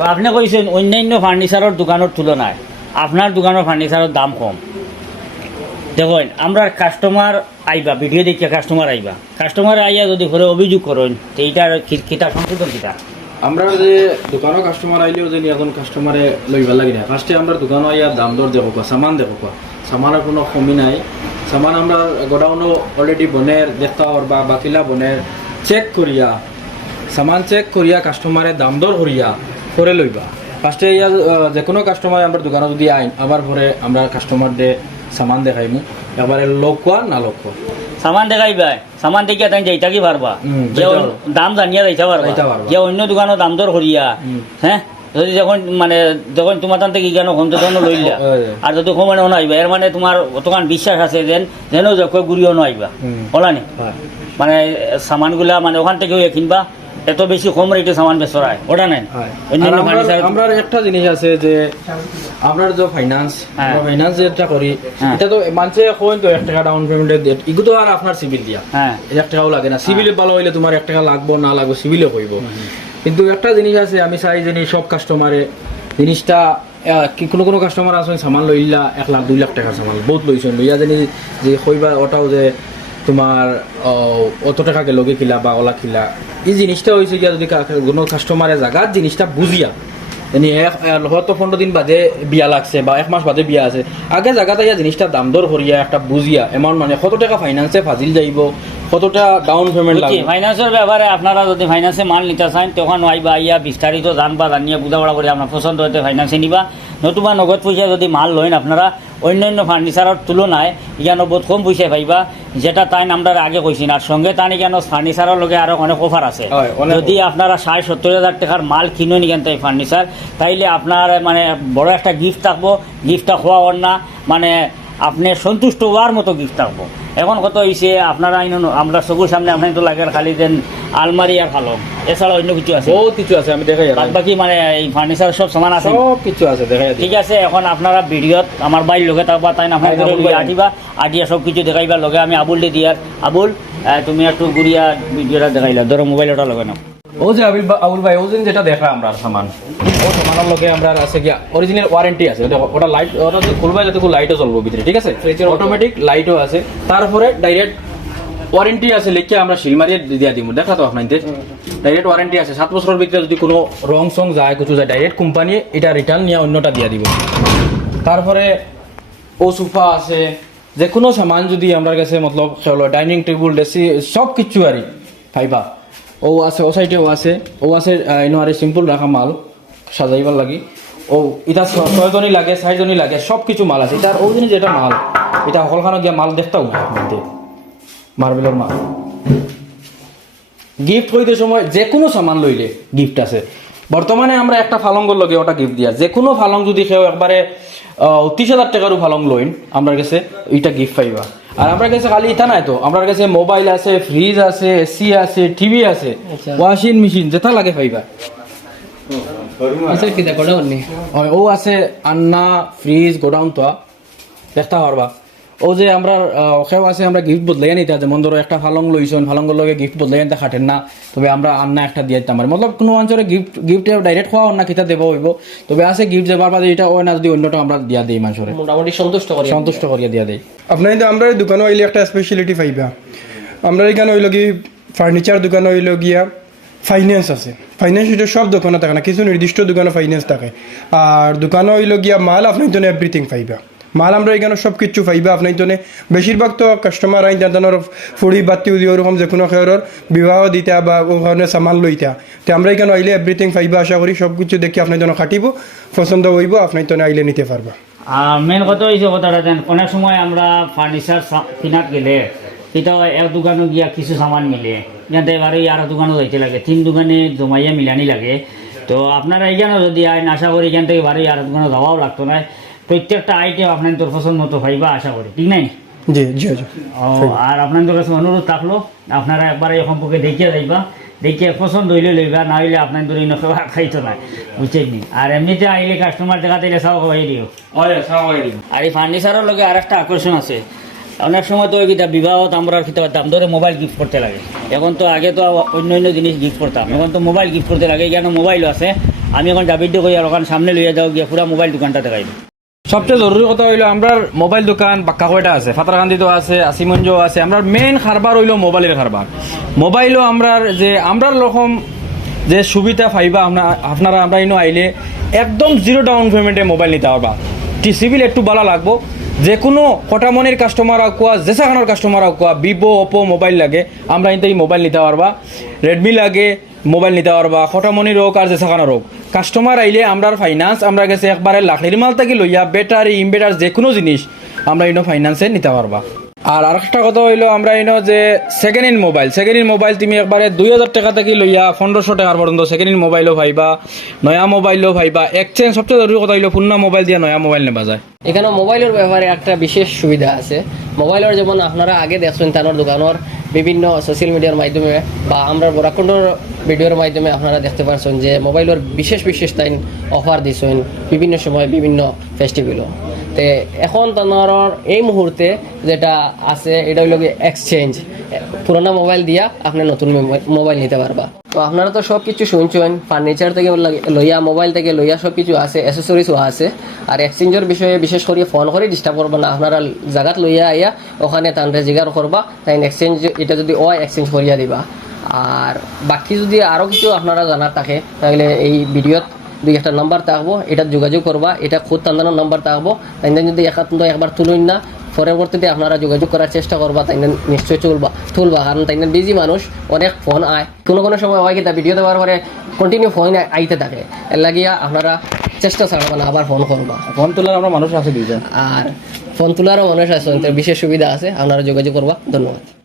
তো আপনি কইছেন অন্যান্য ফার্নিচারের দোকানের তুলনায় আপনার দোকানের ফার্নিচারের দাম কম। দেখুন আমরা কাস্টমার আইবা ভিডিও দেখিয়া কাস্টমার আইবা কাস্টমার আইয়া যদি ঘরে অভিযোগ করেন তো এইটার কিতা সংশোধন কিতা আমরা যে দোকানও কাস্টমার আইলেও যে এখন কাস্টমারে লইবার লাগি না ফার্স্টে আমরা দোকানও আইয়া দাম দর দেখো সামান দেখো সামানের কোনো কমি নাই। সামান আমরা গোডাউনও অলরেডি বনের দেখতে বা বাকিলা বনের চেক করিয়া সামান চেক করিয়া কাস্টমারে দাম দর করিয়া করে লইবা। ফার্স্টে ইয়া যে কোনো কাস্টমার আমরা দোকানে যদি আইন আবার পরে আমরা কাস্টমার দে সামান দেখাইমু এবারে লোকা না লোক সামান দেখাইবা সামান দেখিয়া তাই যাইতা কি পারবা? যে দাম জানিয়া যাইতা পারবা। যে অন্য দোকানও দাম দর করিয়া। হ্যাঁ যদি যখন মানে যখন তোমার তান থেকে কেন কম তখন লইলা। আর যদি কমানো নাইবা এর মানে তোমার অতখান বিশ্বাস আছে যেন যেন যখন ঘুরিও নাইবা হুম। বলানি মানে সামানগুলা মানে ওখান থেকেও কিনবা। এত বেশি কম রেটে সামান বেচরায় ওটা নাই অন্যান্য ফার্নিচার আমরা একটা জিনিস আছে যে আপনার যে ফাইন্যান্স হ্যাঁ। ফাইন্যান্স যেটা করি হ্যাঁ। এটা তো মানুষে কইন তো এক টাকা ডাউন পেমেন্ট এগুলো তো আর আপনার সিভিল দিয়া। হ্যাঁ। এক টাকাও লাগে না। সিভিল ভালো হইলে তোমার এক টাকা লাগবো না লাগবো সিভিলে কইব কিন্তু একটা জিনিস আছে আমি চাই যে সব কাস্টমারে জিনিসটা কোনো কোনো কাস্টমার আছে সামান লইলা এক লাখ দুই লাখ টাকার সামান বহুত লইছেন। লইয়া জানি যে কইবা ওটাও যে তোমার অত টাকাকে লগে খিলা বা ওলা খিলা এই জিনিসটা হয়েছে গিয়া যদি কোনো কাস্টমারে জাগাত জিনিসটা বুঝিয়া এক হয়তো পনেরো দিন বাদে বিয়া লাগছে বা এক মাস বাদে বিয়া আছে। আগে জায়গাতে ইয়া জিনিসটা দাম দর করিয়া একটা বুঝিয়া এমাউন্ট মানে কত টাকা ফাইন্যান্সে ফাজিল যাইব? কতটা ডাউন পেমেন্ট লাগবে? ফাইন্যান্সের ব্যাপারে আপনারা যদি ফাইন্যান্সে মাল নিতে চান তখন আইবা আইয়া বিস্তারিত জানবা জানিয়ে বুঝাপড়া করে আপনার পছন্দ হতে ফাইন্যান্সে নিবা। নতুবা নগদ পয়সা যদি মাল লইন আপনারা অন্যান্য ফার্নিচারের তুলনায় ইয়ানো বহুত কম পয়সায় পাইবা যেটা তাই আমরা আগে কইছি আর সঙ্গে তাই কেন ফার্নিচারের লগে আরও অনেক অফার আছে। যদি আপনারা ষাট সত্তর হাজার টাকার মাল কিনুন কেন তাই ফার্নিচার তাইলে আপনার মানে বড় একটা গিফট থাকব। গিফটটা হওয়া না মানে আপনি সন্তুষ্ট হওয়ার মতো গিফট থাকব। এখন কত হয়েছে আপনারা আমরা চকুর সামনে আপনার তো লাগে খালি দেন আলমারি আর পালং এছাড়া অন্য কিছু আছে? বহুত কিছু আছে আমি দেখাই বাদ বাকি মানে এই ফার্নিচার সব সমান আছে। সব কিছু আছে দেখাই ঠিক আছে এখন আপনারা ভিডিওত আমার বাড়ির লগে থাকবা তাই আপনার। আটিবা আটিয়া সব কিছু দেখাইবা লগে আমি আবুল দিয়ে দিয়ার আবুল আহ, তুমি একটু ঘুরিয়া ভিডিওটা দেখাইলা ধরো মোবাইলটা লগে নাও। ও যে আবিল বা- আবুল ভাই ও যে যেটা দেখা আমরা সামান। ও সামানের লগে আমরা আছে কি অরিজিনাল ওয়ারেন্টি আছে। ওটা ওটা লাইট ওটা যদি খুলবা যাতে লাইটও জ্বলবো ভিতরে ঠিক আছে? অটোমেটিক লাইটও আছে। তারপরে ডাইরেক্ট ওয়ারেন্টি আছে লিখে আমরা সিল মারিয়ে দিয়া দিব দেখা তো আপনাদের। ডাইরেক্ট ওয়ারেন্টি আছে। সাত বছরের ভিতরে যদি কোনো রং সং যায় কিছু যায় ডাইরেক্ট কোম্পানি এটা রিটার্ন নিয়ে অন্যটা দিয়া দিব। তারপরে ও সোফা আছে। যে কোনো সামান যদি আমার কাছে মতলব চলো ডাইনিং টেবিল ডেসি সব কিছু আর পাইবা ও আছে ও সাইডেও আছে। ও আছে ইনো আরে সিম্পল রাখা মাল সাজাইবার লাগি। ও এটা ছয়জনই লাগে চারজনই লাগে সব কিছু মাল আছে। এটার ও জিনিস যেটা মাল এটা সকলখানে গিয়া মাল মধ্যে মার্বেলের মাল গিফট হইতে সময় যে কোনো সামান লইলে গিফট আছে। বর্তমানে আমরা একটা ফালঙ্গর লগে ওটা গিফট দিয়া। যে কোনো ফালং যদি কেউ একবারে ত্রিশ হাজার টাকারও ফালং লইন আমার কাছে এটা গিফট পাইবা। আর আমার কাছে খালি এটা নাই তো। আমার কাছে মোবাইল আছে ফ্রিজ আছে এসি আছে টিভি আছে ওয়াশিং মেশিন যেটা লাগে পাইবা। আচ্ছা ও আছে আন্না ফ্রিজ গোডাউন তো দেখতে পারবা। ও যে আমরা ওখানেও আছে আমরা গিফট বদলাই নিতে যেমন ধরো একটা ফালং লইছন ফালঙ্গর লগে গিফট বদলাই আনতে খাটেন না তবে আমরা আন্না একটা দিয়ে দিতাম। মতলব কোনো অঞ্চলে গিফট গিফট ডাইরেক্ট খাওয়া অন্য কিতা দেবো হইব। তবে আছে গিফট দেবার বাদে এটা ওই না যদি অন্যটা আমরা দিয়া দিই মানুষের। মোটামুটি সন্তুষ্ট করে সন্তুষ্ট করিয়া দিয়া দেই। আপনার কিন্তু আমরা এই দোকানে হইলে একটা স্পেশালিটি পাইবা। আমরা এখানে হইল কি ফার্নিচার দোকান হইল গিয়া ফাইন্যান্স আছে। ফাইন্যান্স এটা সব দোকানে থাকে না কিছু নির্দিষ্ট দোকানে ফাইন্যান্স থাকে। আর দোকানে হইল গিয়া মাল আপনার জন্য এভরিথিং পাইবা। মাল আমরা এখানে সব কিছু পাইবা আপনার জন্য। বেশিরভাগ তো কাস্টমার আইন তাদের ফুড়ি বাতি উদি ওরকম যে কোনো খেয়ার বিবাহ দিতা বা ওখানে সামান লইতা তো আমরা এখানে আইলে এভরিথিং পাইবা, আশা করি সব কিছু দেখি আপনার জন্য খাটিব, পছন্দ হইব, আপনার জন্য আইলে নিতে পারবা। আর মেন কথা হয়েছে কথাটা দেন অনেক সময় আমরা ফার্নিচার কিনাত গেলে সেটা এক দোকানে গিয়া কিছু সামান মিলে। যাতে এবারে আর দোকানও যাইতে লাগে, তিন দোকানে জমাইয়া মিলানি লাগে। তো আপনারা এইখানে যদি আইন, আশা করি এখান থেকে বাড়ি আর দোকানে যাওয়াও লাগতো না প্রত্যেকটা আইটেম আপনার তোর পছন্দ মতো পাইবা আশা করি ঠিক নাই? জি জি আর আপনাদের কাছে অনুরোধ থাকল আপনারা একবার এই সম্পর্কে দেখিয়ে যাইবা দেখিয়ে পছন্দ হইলে লইবা না হইলে আপনার ধরে নখেবা খাইতো না বুঝছেন নি? আর এমনিতে আইলে কাস্টমার দেখাতে এলে চাও খাওয়াই দিও। আর এই ফার্নিচারের লগে আর একটা আকর্ষণ আছে। অনেক সময় তো কিতা বিবাহত আমরা কিতা দাম ধরে মোবাইল গিফট করতে লাগে। এখন তো আগে তো অন্য অন্য জিনিস গিফট করতাম এখন তো মোবাইল গিফট করতে লাগে কেন মোবাইলও আছে। আমি এখন দিয়ে কই আর ওখানে সামনে লইয়া যাও গিয়ে পুরা মোবাইল দোকানটা দেখাইব সবচেয়ে জরুরি কথা হইল আমরা মোবাইল দোকান বাক্কা কয়টা আছে ফাতারকান্দিতো আছে আসিমঞ্জও আছে আমরা মেইন কারবার হইল মোবাইলের কারবার মোবাইলও আমরা যে আমরা রকম যে সুবিধা পাইবা আপনারা, আমরা ইনো আইলে একদম জিরো ডাউন পেমেন্টে মোবাইল নিতে পারবা। সিভিল একটু ভালো লাগবো। যে কোনো কটামনির কাস্টমার কোয়া, জেসাখানোর কাস্টমার কোয়া ভিভো ওপো মোবাইল লাগে, আমরা কিন্তু এই মোবাইল নিতে পারবা। রেডমি লাগে মোবাইল নিতে পারবা খটামনির রোগ আর জেসাখানোর হোক কাস্টমার আইলে আমরা ফাইন্যান্স আমরা গেছে একবারে লাখের মাল থেকে লইয়া ব্যাটারি ইনভার্টার যে কোনো জিনিস, আমরা ইনো ফাইন্যান্সে নিতে পারবা। আর আরেকটা কথা হইল, আমরা ইনো যে second hand mobile second hand mobile তুমি একবারে দুই হাজার টাকা থেকে লইয়া পনেরোশো টাকার পর্যন্ত সেকেন্ড হ্যান্ড মোবাইলও ভাইবা নয়া মোবাইলও পাইবা। এক্সচেঞ্জ সবচেয়ে জরুরি কথা হইল, পূর্ণ মোবাইল দিয়ে নয়া মোবাইল নেবা যায়। এখানে মোবাইলের ব্যাপারে একটা বিশেষ সুবিধা আছে। মোবাইলের যেমন আপনারা আগে দেখছেন তানোর দোকানের বিভিন্ন সোশ্যাল মিডিয়ার মাধ্যমে বা আমরা বরাকুণ্ডর ভিডিওর মাধ্যমে আপনারা দেখতে পারছেন যে মোবাইলের বিশেষ বিশেষ টাইম অফার দিছেন বিভিন্ন সময় বিভিন্ন ফেস্টিভ্যালও তে এখন তানোর এই মুহূর্তে যেটা আছে, এটা হইল এক্সচেঞ্জ পুরোনো মোবাইল দিয়া আপনি নতুন মোবাইল নিতে পারবা। তো আপনারা তো সব কিছু শুনছেন ফার্নিচার থেকে লইয়া মোবাইল থেকে লইয়া সব কিছু আছে অ্যাসেসরিজও আছে। আর এক্সচেঞ্জের বিষয়ে বিশেষ করে ফোন করে ডিস্টার্ব করবা না। আপনারা জায়গাত লইয়া আইয়া ওখানে তানরে জিগার করবা, তাই এক্সচেঞ্জ এটা যদি হয় এক্সচেঞ্জ করিয়া দিবা। আর বাকি যদি আরও কিছু আপনারা জানার থাকে, তাহলে এই ভিডিওত দুই একটা নাম্বার থাকব এটা যোগাযোগ করবা, এটা খুদ তান্দানোর নাম্বার থাকব তাই যদি একান্ত একবার তুলুন না পরবর্তীতে আপনারা যোগাযোগ করার চেষ্টা করবা তাই নিশ্চয়ই চলবা তুলবা কারণ তাই বিজি মানুষ অনেক ফোন আয়। কোনো কোনো সময় হয় কিন্তু ভিডিও দেওয়ার পরে কন্টিনিউ ফোন আইতে থাকে। এর লাগিয়া আপনারা চেষ্টা ছাড়বা না আবার ফোন করবা। ফোন তোলার আমরা মানুষ আছে দুইজন। আর ফোন তোলারও মানুষ আছে বিশেষ সুবিধা আছে আপনারা যোগাযোগ করবা। ধন্যবাদ।